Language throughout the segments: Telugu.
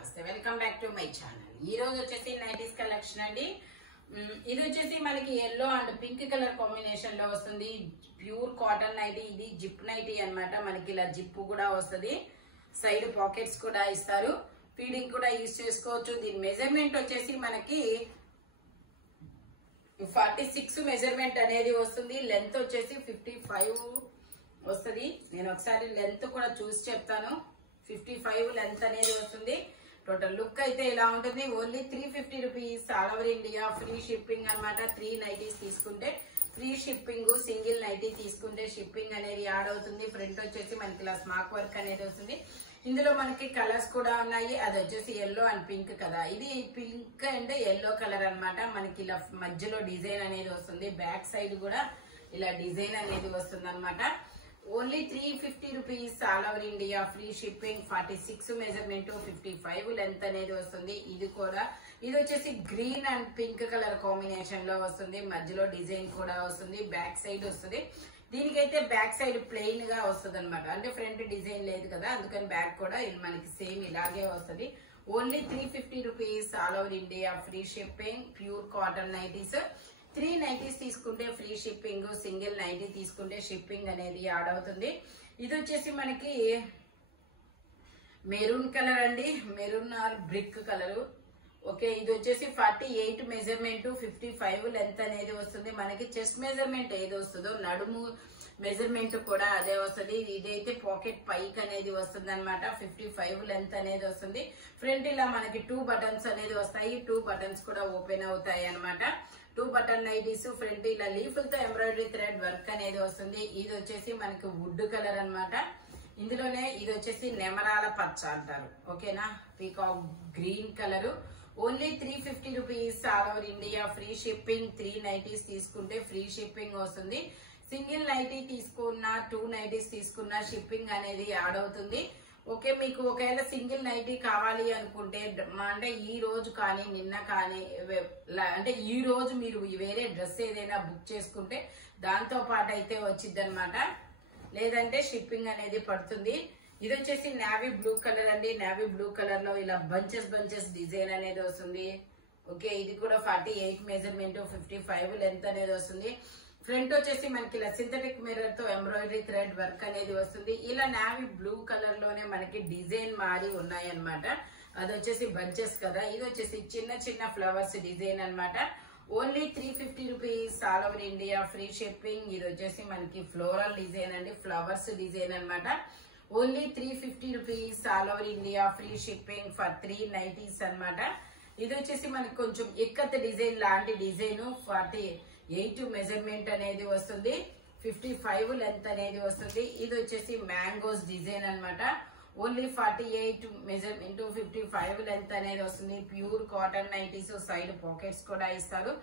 నమస్తే welcome back to my channel. ఈ రోజు వచ్చేసి నైటీస్ కలెక్షన్ అండి. ఇది వచ్చేసి మనకి yellow and pink colour combination లో వస్తుంది. ప్యూర్ కాటన్ నైటీ, ఇది జిప్ నైటీ అన్నమాట. మనకి ఇలా జిప్ కూడా వస్తుంది, సైడ్ పాకెట్స్ కూడా ఇస్తారు, ఫీడింగ్ కూడా యూజ్ చేసుకోవచ్చు. దీని మెజర్మెంట్ వచ్చేసి మనకి 46 మెజర్మెంట్ అనేది వస్తుంది. లెంత్ వచ్చేసి 55 వస్తుంది. నేను ఒకసారి లెంత్ కూడా చూసి చెప్తాను. 55 లెంత్ అనేది వస్తుంది. టోటల్ లుక్ అయితే ఇలా ఉంటుంది. Only 350 rupees, all over India free shipping అనమాట. 3 నైటీస్ తీసుకుంటే ఫ్రీ షిప్పింగ్, సింగిల్ నైటీ తీసుకుంటే షిప్పింగ్ అనేది యాడ్ అవుతుంది. ఫ్రంట్ వచ్చేసి మనకి ఇలా స్మాక్ వర్క్ అనేది వస్తుంది. ఇందులో మనకి కలర్స్ కూడా ఉన్నాయి. అది వచ్చేసి ఎల్లో అండ్ పింక్ కదా. ఇది పింక్ అండ్ ఎల్లో కలర్ అన్నమాట. మనకి ఇలా మధ్యలో డిజైన్ అనేది వస్తుంది. బ్యాక్ సైడ్ కూడా ఇలా డిజైన్ అనేది వస్తుంది అనమాట. Only 350 rupees, all over India free shipping. 46 measurement, 55 length అనేది వస్తుంది. ఇది వచ్చేసి green and pink colour combination లో వస్తుంది. మధ్యలో డిజైన్ కూడా వస్తుంది. బ్యాక్ సైడ్ వస్తుంది. దీనికైతే బ్యాక్ సైడ్ ప్లెయిన్ గా వస్తుంది అనమాట. అంటే ఫ్రంట్ డిజైన్ లేదు కదా, అందుకని బ్యాక్ కూడా మనకి సేమ్ ఇలాగే వస్తుంది. Only 350 rupees, all over India free shipping. Pure cotton nighties. 3 nighties తీసుకుంటే ఫ్రీ షిప్పింగ్, సింగిల్ నైటీ తీసుకుంటే షిప్పింగ్ అనేది యాడ్ అవుతుంది. ఇది వచ్చేసి మనకి మెరూన్ కలర్ అండి, maroon are brick colour. Okay, ఇది వచ్చేసి 48 మెజర్మెంట్, 55 లెంత్ అనేది వస్తుంది. మనకి చెస్ట్ మెజర్మెంట్ ఏది వస్తుందో నడుము మెజర్మెంట్ కూడా అదే వస్తుంది. ఇదైతే పాకెట్ పైక్ అనేది వస్తుంది అనమాట. 55 లెంత్ అనేది వస్తుంది. ఫ్రంట్ ఇలా మనకి 2 బటన్స్ అనేది వస్తాయి. 2 బటన్స్ కూడా ఓపెన్ అవుతాయి అనమాట. 2 బటన్ నైటీస్. ఫ్రంట్ ఇలా లీఫ్లతో ఎంబ్రాయిడరీ థ్రెడ్ వర్క్ అనేది వస్తుంది. ఇది వచ్చేసి మనకి వుడ్ కలర్ అనమాట. ఇందులోనే ఇది వచ్చేసి నెమరాల పచ్చ అంటారు. ఓకేనా, peacock green colour. Only 350 rupees, all over India free shipping. 3 nighties తీసుకుంటే ఫ్రీ షిప్పింగ్ వస్తుంది. సింగిల్ నైటీ తీసుకున్నా, 2 నైటీస్ తీసుకున్నా షిప్పింగ్ అనేది యాడ్ అవుతుంది. ఓకే, మీకు ఒకవేళ సింగిల్ నైటీ కావాలి అనుకుంటే అంటే ఈ రోజు కానీ నిన్న కానీ అంటే ఈ రోజు మీరు వేరే డ్రెస్ ఏదైనా బుక్ చేసుకుంటే దాంతో పాటు అయితే వచ్చింది అనమాట. లేదంటే షిప్పింగ్ అనేది పడుతుంది. ఇది వచ్చేసి నావీ బ్లూ కలర్ అండి. నావీ బ్లూ కలర్ లో ఇలా బంచెస్ డిజైన్ అనేది వస్తుంది. ఓకే, ఇది కూడా 48 మెజర్మెంట్, 55 లెంత్ అనేది వస్తుంది. ఫ్రంట్ వచ్చేసి మనకి ఇలా సింథటిక్ మిర్రర్ తో ఎంబ్రాయిడరీ థ్రెడ్ వర్క్ అనేది వస్తుంది. ఇలా నావీ బ్లూ కలర్ లోనే మనకి డిజైన్ మారి ఉన్నాయి అనమాట. అది వచ్చేసి బంచెస్ కదా. ఇది వచ్చేసి చిన్న ఫ్లవర్స్ డిజైన్ అనమాట. Only 350 rupees, all over India free shipping. ఇది వచ్చేసి మనకి ఫ్లోరల్ డిజైన్ అండి, ఫ్లవర్స్ డిజైన్ అనమాట. Only 350 rupees, all over India free shipping for 3 nighties అనమాట. ఇది వచ్చేసి మనకి కొంచెం ఇక్కత్ డిజైన్ లాంటి డిజైన్. 48 మెజర్మెంట్ అనేది వస్తుంది. 55 లెంత్ అనేది వస్తుంది. ఇది వచ్చేసి మ్యాంగోస్ డిజైన్ అనమాట. ఓన్లీ 48 మెజర్మెంట్, 55 లెంత్ అనేది వస్తుంది. Pure cotton nighties, side pockets కూడా ఇస్తారు.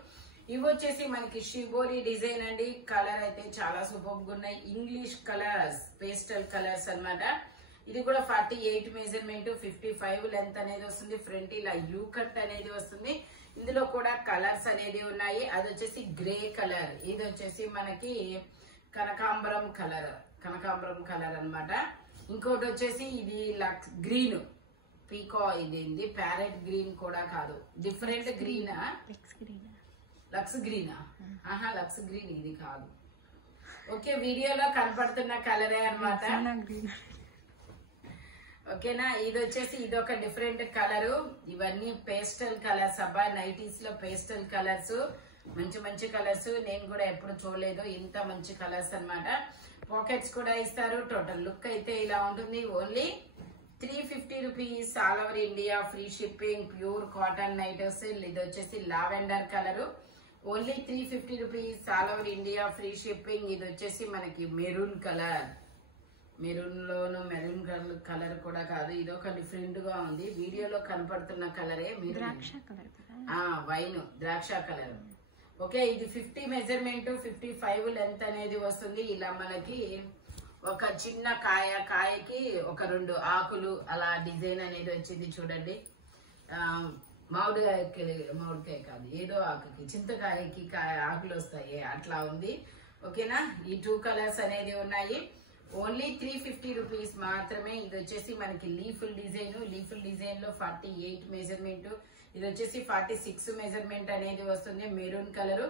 ఇవి వచ్చేసి మనకి షిబోరి డిజైన్ అండి. కలర్ అయితే చాలా సూపర్ గా ఉన్నాయి. ఇంగ్లీష్ కలర్స్, పేస్టల్ కలర్స్ అనమాట. ఇది కూడా 48 మెజర్మెంట్, 55 లెంత్ అనేది వస్తుంది. ఫ్రంట్ ఇలా యూ కట్ అనేది వస్తుంది. ఇందులో కూడా కలర్స్ అనేది ఉన్నాయి. అది వచ్చేసి గ్రే కలర్. ఇది వచ్చేసి మనకి కనకాంబరం కలర్ అన్నమాట. ఇంకోటి వచ్చేసి ఇది లక్స్ గ్రీన్, ఇది ప్యారెట్ గ్రీన్ కూడా కాదు, డిఫరెంట్ గ్రీనా, లక్స్ గ్రీనా? ఆహా, లక్స్ గ్రీన్ ఇది కాదు. ఓకే, వీడియోలో కనపడుతున్న కలరే అన్నమాట. ఓకేనా, ఇది వచ్చేసి ఇదొక డిఫరెంట్ కలర్. ఇవన్నీ పేస్టల్ కలర్స్. అబ్బా, నైటీస్ లో పేస్టల్ కలర్స్, మంచి కలర్స్. నేను కూడా ఎప్పుడు చూడలేదు ఇంత మంచి కలర్స్ అన్నమాట. పాకెట్స్ కూడా ఇస్తారు. టోటల్ లుక్ అయితే ఇలా ఉంటుంది. Only 350 rupees, all over India free shipping. Pure cotton nighties. ఇది వచ్చేసి lavender colour. Only 350 rupees, all over India free shipping. ఇది వచ్చేసి మనకి మెరూన్ కలర్. మెరూన్ లోను మెరూన్ కలర్ కూడా కాదు, ఇదొక డిఫరెంట్ గా ఉంది. వీడియోలో కనపడుతున్న కలరే వైన్ ద్రాక్ష కలర్. ఓకే, ఇది 50 మెజర్మెంట్, 55 లెంత్ అనేది వస్తుంది. ఇలా మనకి ఒక చిన్న కాయకి ఒక 2 ఆకులు అలా డిజైన్ అనేది వచ్చింది చూడండి. మామిడికాయ కాదు, ఏదో ఆకుకి, చింతకాయకి ఆకులు వస్తాయి, అట్లా ఉంది. ఓకేనా, ఈ 2 కలర్స్ అనేది ఉన్నాయి. ఓన్లీ 350 రూపీస్ మాత్రమే. ఇది వచ్చేసి మనకి లీఫుల్ డిజైన్ లో 48 మెజర్మెంట్, ఇది వచ్చేసి 46 మెజర్మెంట్ అనేది వస్తుంది. మెరూన్ కలర్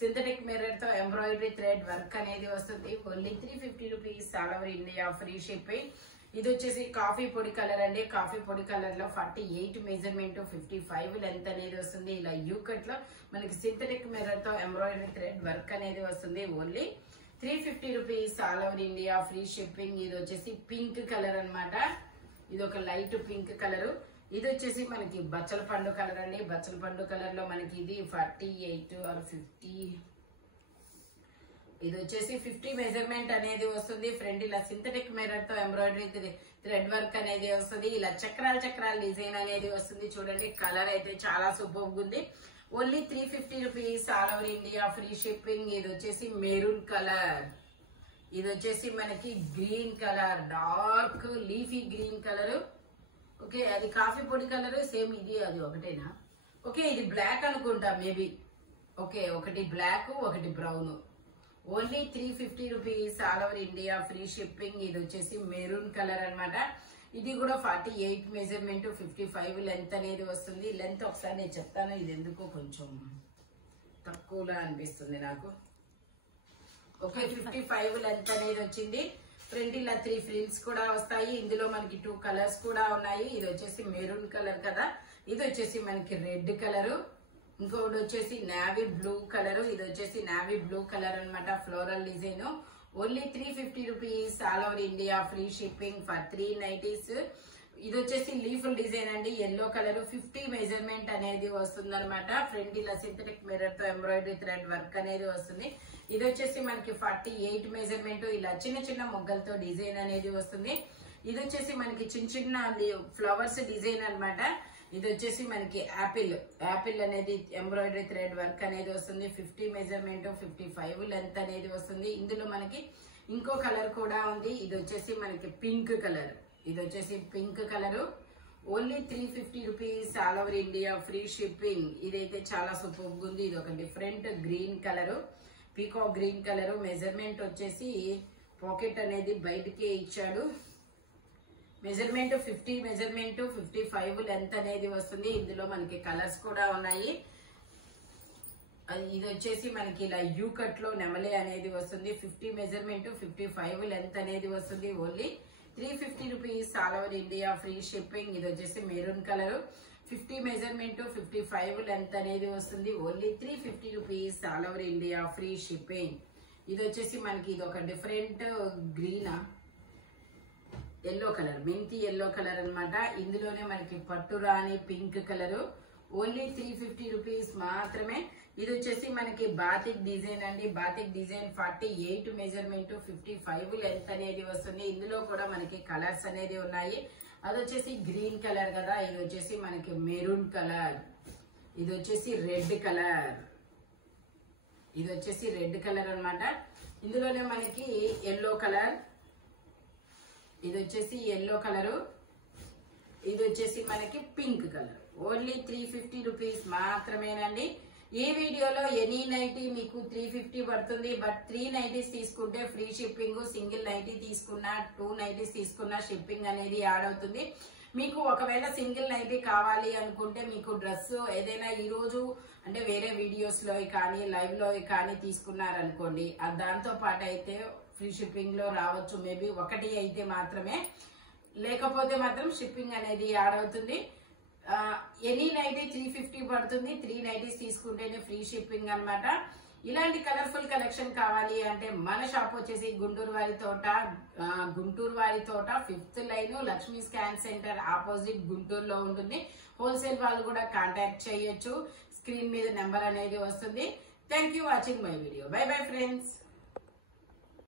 సింథటిక్ మిర్రర్ తో ఎంబ్రాయిడరీ థ్రెడ్ వర్క్ అనేది వస్తుంది. Only 350 rupees, all over India free shipping. ఇది వచ్చేసి కాఫీ పొడి కలర్ అండి. కాఫీ పొడి కలర్ లో 48 మెజర్మెంట్, 55 లెంత్ అనేది వస్తుంది. ఇలా యూ కట్ లో మనకి సింథటిక్ మిర్రర్ తో ఎంబ్రాయిడరీ థ్రెడ్ వర్క్ అనేది వస్తుంది. Only 350 rupees, all over India free shipping. ఇది వచ్చేసి పింక్ కలర్ అన్నమాట. ఇది ఒక లైట్ పింక్ కలర్. ఇది వచ్చేసి మనకి బచ్చల పండు కలర్ అండి. బచ్చల పండు కలర్ లో మనకి ఇది 48 ఆర్ 50, ఇది వచ్చేసి 50 మెజర్మెంట్ అనేది వస్తుంది. ఫ్రంట్ ఇలా సింథటిక్ మిర్రర్ తో ఎంబ్రాయిడరీ థ్రెడ్ వర్క్ అనేది వస్తుంది. ఇలా చక్రాల డిజైన్ అనేది వస్తుంది. చూడండి కలర్ అయితే చాలా సూపర్ ఉంది. Only 350 rupees, all over India free shipping. ఇది వచ్చేసి మెరూన్ కలర్, ఇది వచ్చేసి మనకి green colour, dark leafy green colour. Okay, అది కాఫీ పొడి కలర్ సేమ్, ఇది అది ఒకటేనా? ఓకే, ఇది బ్లాక్ అనుకుంటా మేబీ. ఓకే, ఒకటి బ్లాక్ ఒకటి brown. Only 350 rupees, all over India free shipping. ఇది వచ్చేసి మెరూన్ కలర్ అన్నమాట. ఇది కూడా 48 మెజర్మెంట్, 55 లెంత్ అనేది వస్తుంది. లెంత్ ఒకసారి నేను చెప్తాను, ఇది ఎందుకో కొంచెం తక్కువలా అనిపిస్తుంది నాకు. ఓకే, 55 లెంత్ అనేది వచ్చింది. ఫ్రంట్ ఇలా 3 ఫ్రిల్స్ కూడా వస్తాయి. ఇందులో మనకి 2 కలర్స్ కూడా ఉన్నాయి. ఇది వచ్చేసి మెరూన్ కలర్ కదా, ఇది వచ్చేసి మనకి రెడ్ కలర్, ఇంకొకటి వచ్చేసి నావీ బ్లూ కలర్. ఇది వచ్చేసి నావీ బ్లూ కలర్ అన్నమాట. Floral design. Only 350 rupees, all over India free shipping for 3 nighties. ఇది వచ్చేసి లీఫుల్ డిజైన్ అండి. ఎల్లో కలర్ 50 మెజర్మెంట్ అనేది వస్తుంది అనమాట. ఫ్రంట్ ఇలా సింథటిక్ మిర్రర్ తో ఎంబ్రాయిడరీ థ్రెడ్ వర్క్ అనేది వస్తుంది. ఇది వచ్చేసి మనకి 48 మెజర్మెంట్. ఇలా చిన్న మొగ్గలతో డిజైన్ అనేది వస్తుంది. ఇది వచ్చేసి మనకి చిన్న ఫ్లవర్స్ డిజైన్ అన్నమాట. ఇది వచ్చేసి మనకి యాపిల్ అనేది ఎంబ్రాయిడరీ థ్రెడ్ వర్క్ అనేది వస్తుంది. 50 మెజర్మెంట్, 55 లెంత్ అనేది వస్తుంది. ఇందులో మనకి ఇంకో కలర్ కూడా ఉంది. ఇది వచ్చేసి మనకి పింక్ కలర్, ఇది వచ్చేసి pink colour. Only 350 rupees, all over India free shipping. ఇదైతే చాలా సూపర్ ఉంది. ఇది ఒక different green colour, peacock green colour. Measurement వచ్చేసి పాకెట్ అనేది బయటకే ఇచ్చాడు. మెజర్మెంట్ 50 మెజర్మెంట్, 55 లెంత్ అనేది వస్తుంది. ఇందులో మనకి కలర్స్ కూడా ఉన్నాయి. ఇది వచ్చేసి మనకి ఇలా యూ కట్ లో నెమలే అనేది వస్తుంది. 50 మెజర్మెంట్, 55 లెంత్ అనేది వస్తుంది. Only 350 rupees, all over India free shipping. ఇది వచ్చేసి మెరూన్ కలర్, 50 మెజర్మెంట్, 55 లెంత్ అనేది వస్తుంది. Only 350 rupees, all over India free shipping. ఇది వచ్చేసి మనకి ఇది ఒక డిఫరెంట్ గ్రీన్ ఎల్లో కలర్, మెంతి ఎల్లో కలర్ అన్నమాట. ఇందులోనే మనకి పట్టు రాణి పింక్ కలర్. ఓన్లీ 350 రూపీస్ మాత్రమే. ఇది వచ్చేసి మనకి బాతిక్ డిజైన్ అండి. బాతిక్ డిజైన్ 48 మెజర్మెంట్, 55 లెంత్ అనేది వస్తుంది. ఇందులో కూడా మనకి కలర్స్ అనేది ఉన్నాయి. అది వచ్చేసి గ్రీన్ కలర్ కదా, ఇది వచ్చేసి మనకి మెరూన్ కలర్, ఇది వచ్చేసి రెడ్ కలర్, ఇది వచ్చేసి రెడ్ కలర్ అన్నమాట. ఇందులోనే మనకి ఎల్లో కలర్, ఇది వచ్చేసి ఎల్లో కలర్, ఇది వచ్చేసి మనకి పింక్ కలర్. ఓన్లీ 350 రూపీస్ మాత్రమేనండి. ఈ వీడియోలో ఎనీ నైటీ మీకు 350 పడుతుంది. బట్ 3 నైటీస్ తీసుకుంటే ఫ్రీ షిప్పింగ్. సింగిల్ నైటీ తీసుకున్నా 2 నైటీస్ తీసుకున్నా షిప్పింగ్ అనేది యాడ్ అవుతుంది. మీకు ఒకవేళ సింగిల్ నైటీ కావాలి అనుకుంటే మీకు డ్రెస్ ఏదైనా ఈ రోజు అంటే వేరే వీడియోస్ లో కానీ లైవ్ లో కానీ తీసుకున్నారనుకోండి, దాంతో పాటు అయితే ఫ్రీ షిప్పింగ్ లో రావచ్చు. మేబీ ఒకటి అయితే మాత్రమే, లేకపోతే మాత్రం షిప్పింగ్ అనేది యాడ్ అవుతుంది. ఎనీ నైటీ 350 పడుతుంది. 3 నైటీస్ తీసుకుంటేనే ఫ్రీ షిప్పింగ్ అన్నమాట. ఇలాంటి కలర్ఫుల్ కలెక్షన్ కావాలి అంటే మన షాప్ వచ్చేసి గుంటూరు వారి తోట 5th line Lakshmi scan centre opposite గుంటూరులో ఉంటుంది. హోల్సేల్ వాళ్ళు కూడా కాంటాక్ట్ చేయొచ్చు. స్క్రీన్ మీద నెంబర్ అనేది వస్తుంది. Thank you watching my video. By bye friends.